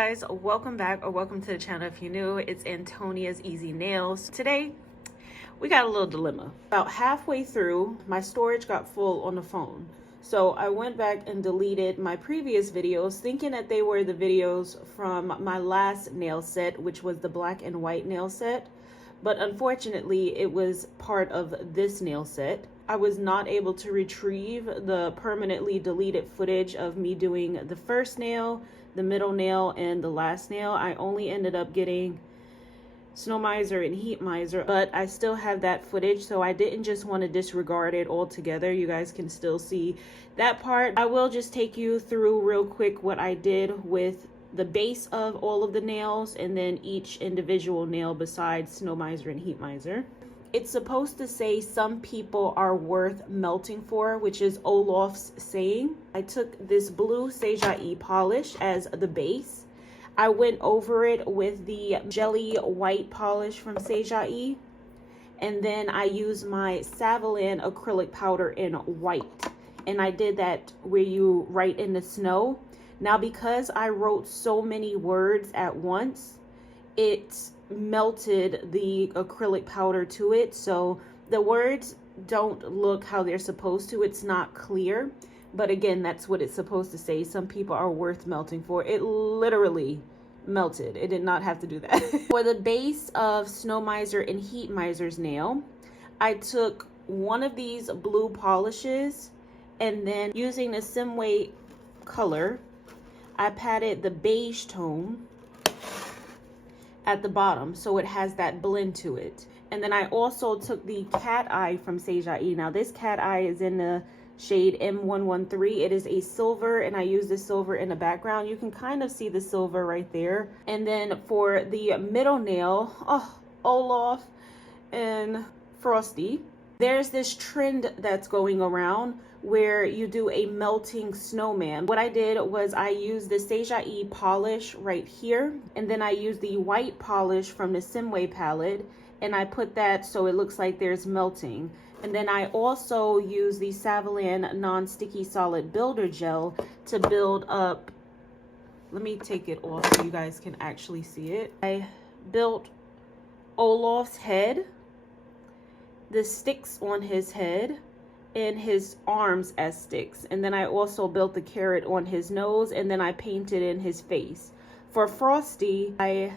guys, welcome back or welcome to the channel. If you're new, it's Antonia's Easy Nails. Today we got a little dilemma. About halfway through, my storage got full on the phone, so I went back and deleted my previous videos thinking that they were the videos from my last nail set, which was the black and white nail set, but unfortunately it was part of this nail set. I was not able to retrieve the permanently deleted footage of me doing the first nail, the middle nail, and the last nail. I only ended up getting Snow Miser and Heat Miser, but I still have that footage, so I didn't just want to disregard it altogether. You guys can still see that part. I will just take you through real quick what I did with the base of all of the nails and then each individual nail besides Snow Miser and Heat Miser. It's supposed to say some people are worth melting for, which is Olaf's saying. I took this blue Seja polish as the base. I went over it with the jelly white polish from Seja, and then I used my Savillon acrylic powder in white. And I did that where you write in the snow. Now, because I wrote so many words at once, it melted the acrylic powder to it, so the words don't look how they're supposed to. It's not clear, but again, that's what it's supposed to say. Some people are worth melting for. It literally melted. It did not have to do that. For the base of Snow Miser and Heat Miser's nail, I took one of these blue polishes, and then using the Simway color, I patted the beige tone at the bottom so it has that blend to it. And then I also took the cat eye from Seja. Now this cat eye is in the shade M113. It is a silver, and I use the silver in the background. You can kind of see the silver right there. And then for the middle nail, Olaf and Frosty, there's this trend that's going around where you do a melting snowman. What I did was I used the Seja polish right here, and then I used the white polish from the Simway palette, and I put that so it looks like there's melting. And then I also used the Savillon non-sticky solid builder gel to build up. Let me take it off so you guys can actually see it. I built Olaf's head, the sticks on his head, and his arms as sticks, and then I also built the carrot on his nose, and then I painted in his face. For Frosty, I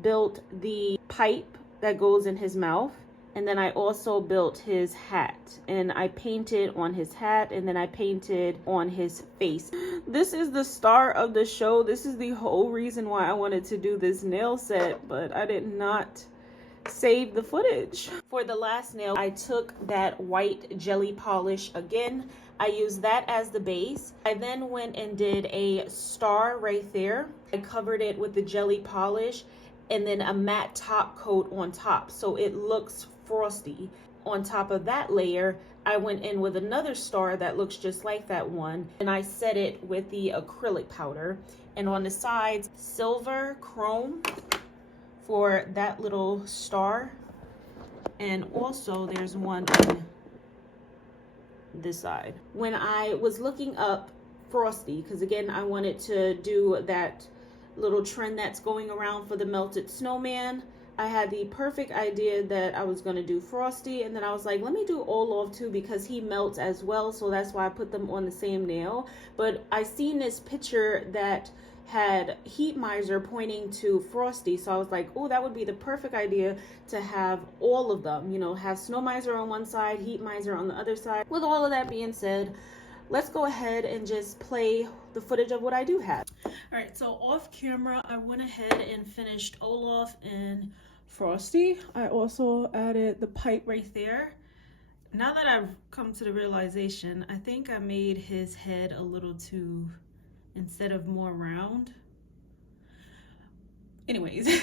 built the pipe that goes in his mouth, and then I also built his hat, and I painted on his hat, and then I painted on his face. This is the star of the show. This is the whole reason why I wanted to do this nail set, but I did not save the footage. For the last nail, I took that white jelly polish again. I used that as the base. I then went and did a star right there. I covered it with the jelly polish and then a matte top coat on top, so it looks frosty. On top of that layer, I went in with another star that looks just like that one, and I set it with the acrylic powder. And on the sides, silver chrome for that little star, and also there's one on this side. When I was looking up Frosty, because again I wanted to do that little trend that's going around for the melted snowman, I had the perfect idea that I was going to do Frosty, and then I was like, let me do Olaf too because he melts as well, so that's why I put them on the same nail. But I seen this picture that had Heat Miser pointing to Frosty, so I was like, oh, that would be the perfect idea to have all of them, you know, have Snow Miser on one side, Heat Miser on the other side. With all of that being said, let's go ahead and just play the footage of what I do have. All right, so off camera, I went ahead and finished Olaf and Frosty. I also added the pipe right there. Now that I've come to the realization, I think I made his head a little too, instead of more round. Anyways.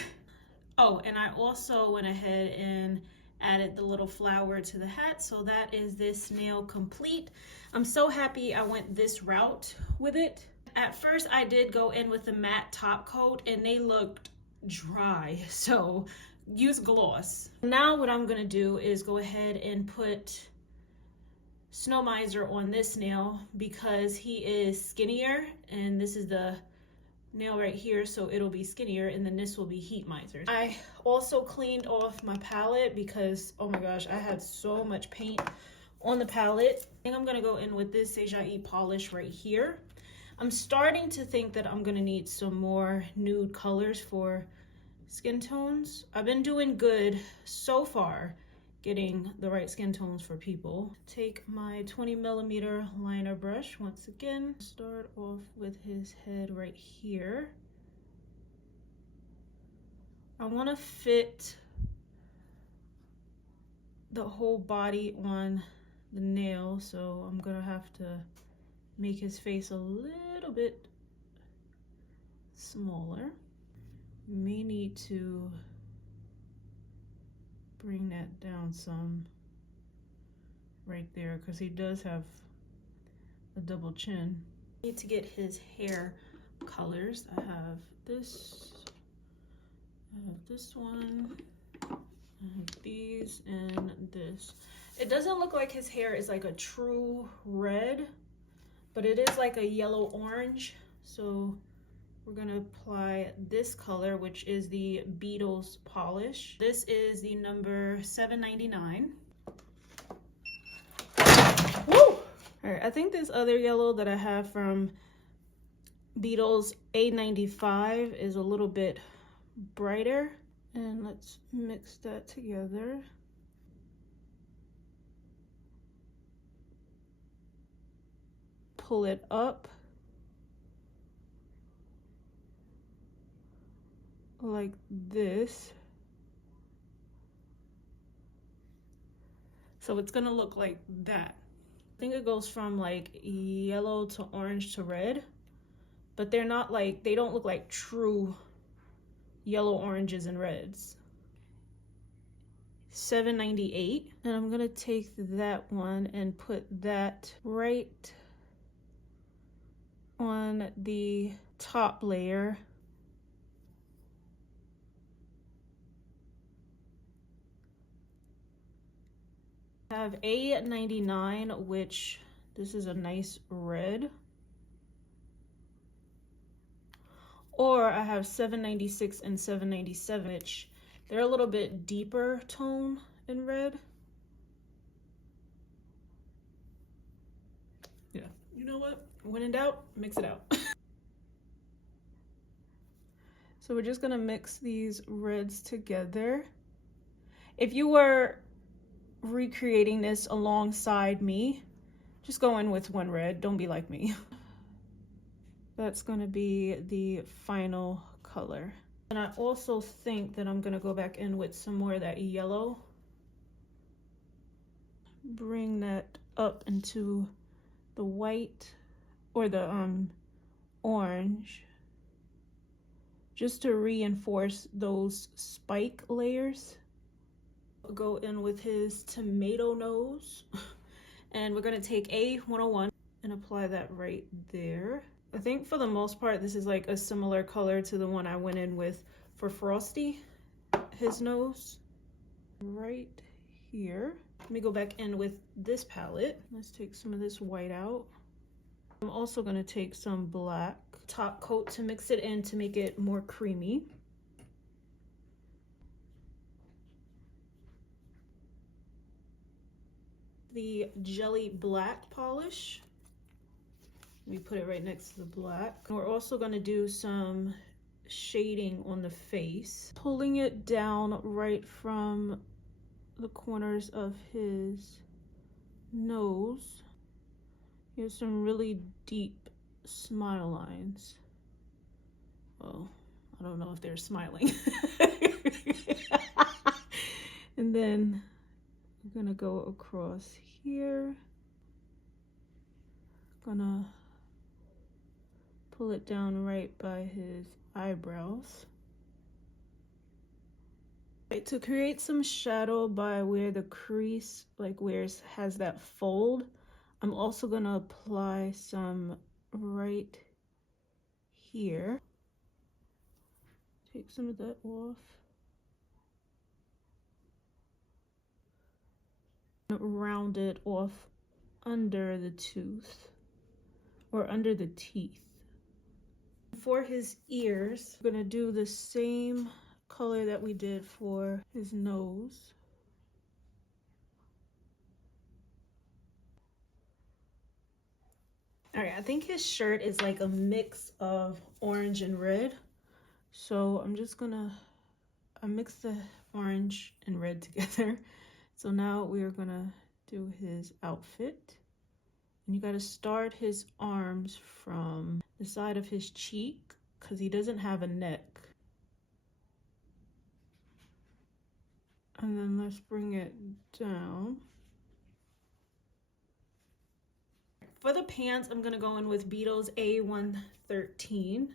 Oh, and I also went ahead and added the little flower to the hat. So that is this nail complete. I'm so happy I went this route with it. At first I did go in with the matte top coat and they looked dry, so use gloss. Now what I'm gonna do is go ahead and put Snow Miser on this nail because he is skinnier, and this is the nail right here, so it'll be skinnier, and then this will be heat misers. I also cleaned off my palette because, oh my gosh, I had so much paint on the palette. I think I'm gonna go in with this Sejae polish right here. I'm starting to think that I'm gonna need some more nude colors for skin tones. I've been doing good so far getting the right skin tones for people. Take my 20mm liner brush once again. Start off with his head right here. I want to fit the whole body on the nail, so I'm gonna have to make his face a little bit smaller. May need to bring that down some right there because he does have a double chin. Need to get his hair colors. I have this one, I have these, and this. It doesn't look like his hair is like a true red, but it is like a yellow orange. So we're gonna apply this color, which is the Beetles polish. This is the number 799. Woo! All right, I think this other yellow that I have from Beetles A95 is a little bit brighter. And let's mix that together. Pull it up like this. So it's gonna look like that. I think it goes from like yellow to orange to red, but they're not like, they don't look like true yellow, oranges, and reds. 798. And I'm gonna take that one and put that right on the top layer. I have A99, which this is a nice red. Or I have 796 and 797, which they're a little bit deeper tone in red. Yeah, you know what? When in doubt, mix it out. So we're just gonna mix these reds together. If you were recreating this alongside me, just go in with one red, don't be like me. That's gonna be the final color. And I also think that I'm gonna go back in with some more of that yellow. Bring that up into the white or the orange, just to reinforce those spike layers. Go in with his tomato nose. And we're gonna take A101 and apply that right there. I think for the most part, this is like a similar color to the one I went in with for Frosty, his nose. Right here. Let me go back in with this palette. Let's take some of this white out. I'm also gonna take some black top coat to mix it in to make it more creamy. The Jelly Black polish. We put it right next to the black. And we're also gonna do some shading on the face. Pulling it down right from the corners of his nose. Here's some really deep smile lines. Well, I don't know if they're smiling. And then I'm gonna go across here. Gonna pull it down right by his eyebrows. Right, to create some shadow by where the crease, like where it has that fold, I'm also gonna apply some right here. Take some of that off. Round it off under the tooth or under the teeth. For his ears, I'm gonna do the same color that we did for his nose. All right, I think his shirt is like a mix of orange and red. So I'm just gonna mix the orange and red together. So now we are gonna do his outfit. And you gotta start his arms from the side of his cheek because he doesn't have a neck. And then let's bring it down. For the pants, I'm gonna go in with Beetle's A113.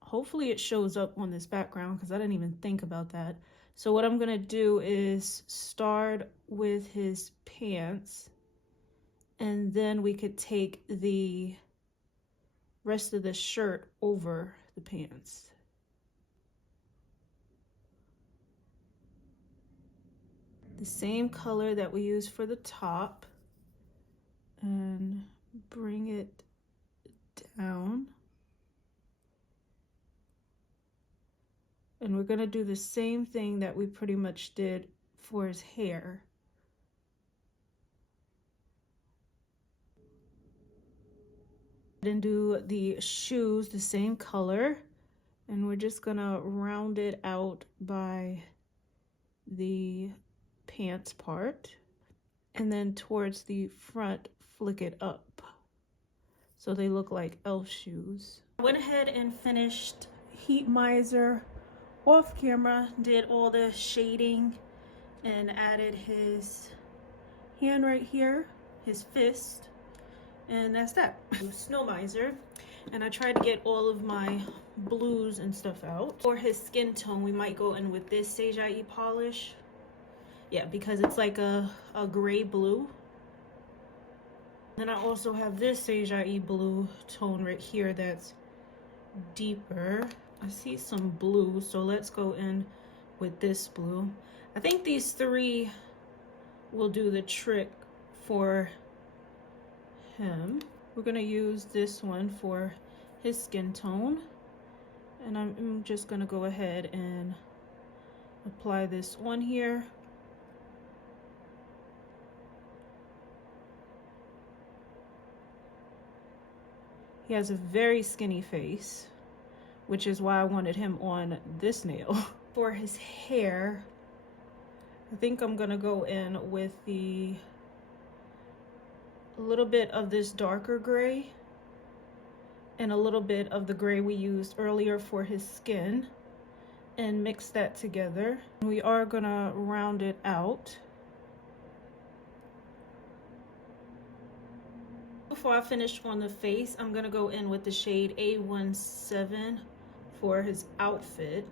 Hopefully it shows up on this background because I didn't even think about that. So what I'm gonna do is start with his pants, and then we could take the rest of the shirt over the pants. The same color that we used for the top, and bring it down. And we're gonna do the same thing that we pretty much did for his hair. And do the shoes the same color, and we're just gonna round it out by the pants part, and then towards the front flick it up so they look like elf shoes. I went ahead and finished Heat Miser off camera, did all the shading and added his hand right here, his fist, and that's that. Snow Miser. And I tried to get all of my blues and stuff out. For his skin tone, we might go in with this Sage IE polish. Yeah, because it's like a gray blue. Then I also have this Sage IE blue tone right here that's deeper. I see some blue, so let's go in with this blue. I think these three will do the trick for him. We're gonna use this one for his skin tone, and I'm just gonna go ahead and apply this one here. He has a very skinny face, which is why I wanted him on this nail. For his hair, I think I'm gonna go in with a little bit of this darker gray and a little bit of the gray we used earlier for his skin, and mix that together. We are gonna round it out. Before I finish on the face, I'm gonna go in with the shade A17 for his outfit.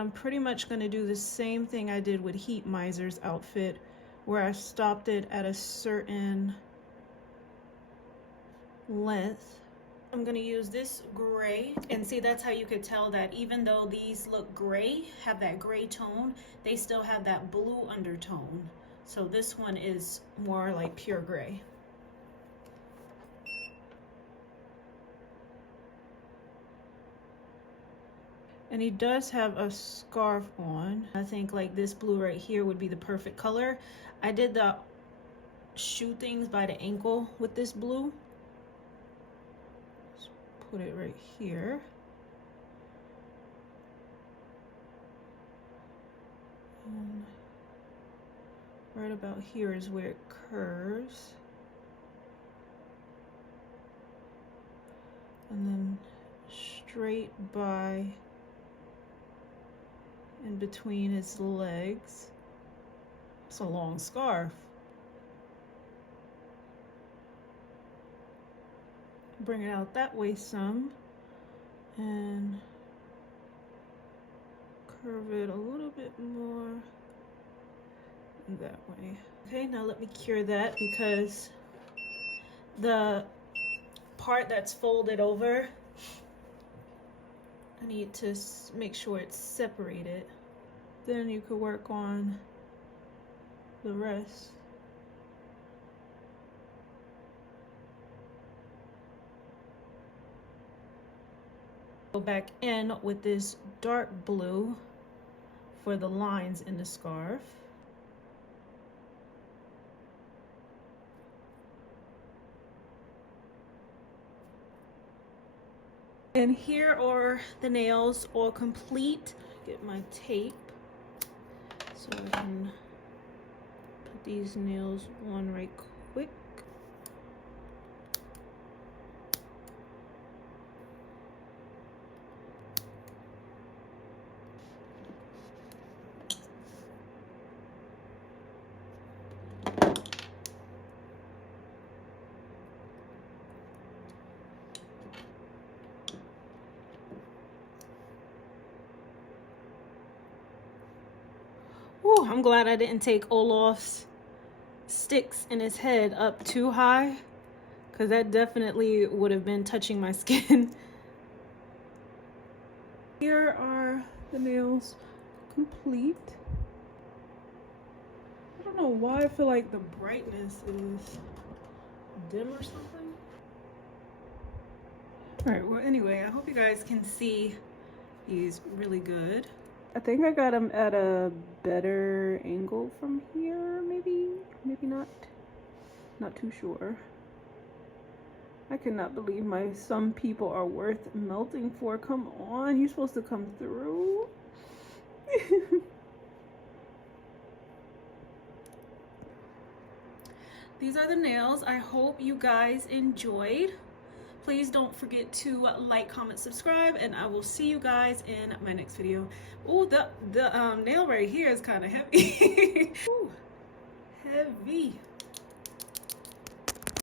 I'm pretty much gonna do the same thing I did with Heat Miser's outfit, where I stopped it at a certain length. I'm gonna use this gray, and see, that's how you could tell that even though these look gray, have that gray tone, they still have that blue undertone. So this one is more like pure gray. And he does have a scarf on. I think like this blue right here would be the perfect color. I did the shoe things by the ankle with this blue. Just put it right here. And right about here is where it curves. And then straight by in between his legs. It's a long scarf. Bring it out that way some, and curve it a little bit more that way. Okay, now let me cure that, because the part that's folded over, I need to make sure it's separated. Then you could work on the rest. Go back in with this dark blue for the lines in the scarf. And here are the nails all complete. Get my tape so I can put these nails on right quick. Ooh, I'm glad I didn't take Olaf's sticks in his head up too high, because that definitely would have been touching my skin. Here are the nails complete. I don't know why I feel like the brightness is dim or something. All right, well, anyway, I hope you guys can see these really good. I think I got them at a better angle from here, maybe not. Not too sure. I cannot believe some people are worth melting for. Come on, you're supposed to come through. These are the nails. I hope you guys enjoyed. Please don't forget to like, comment, subscribe, and I will see you guys in my next video. Oh, the nail right here is kind of heavy. Ooh, heavy.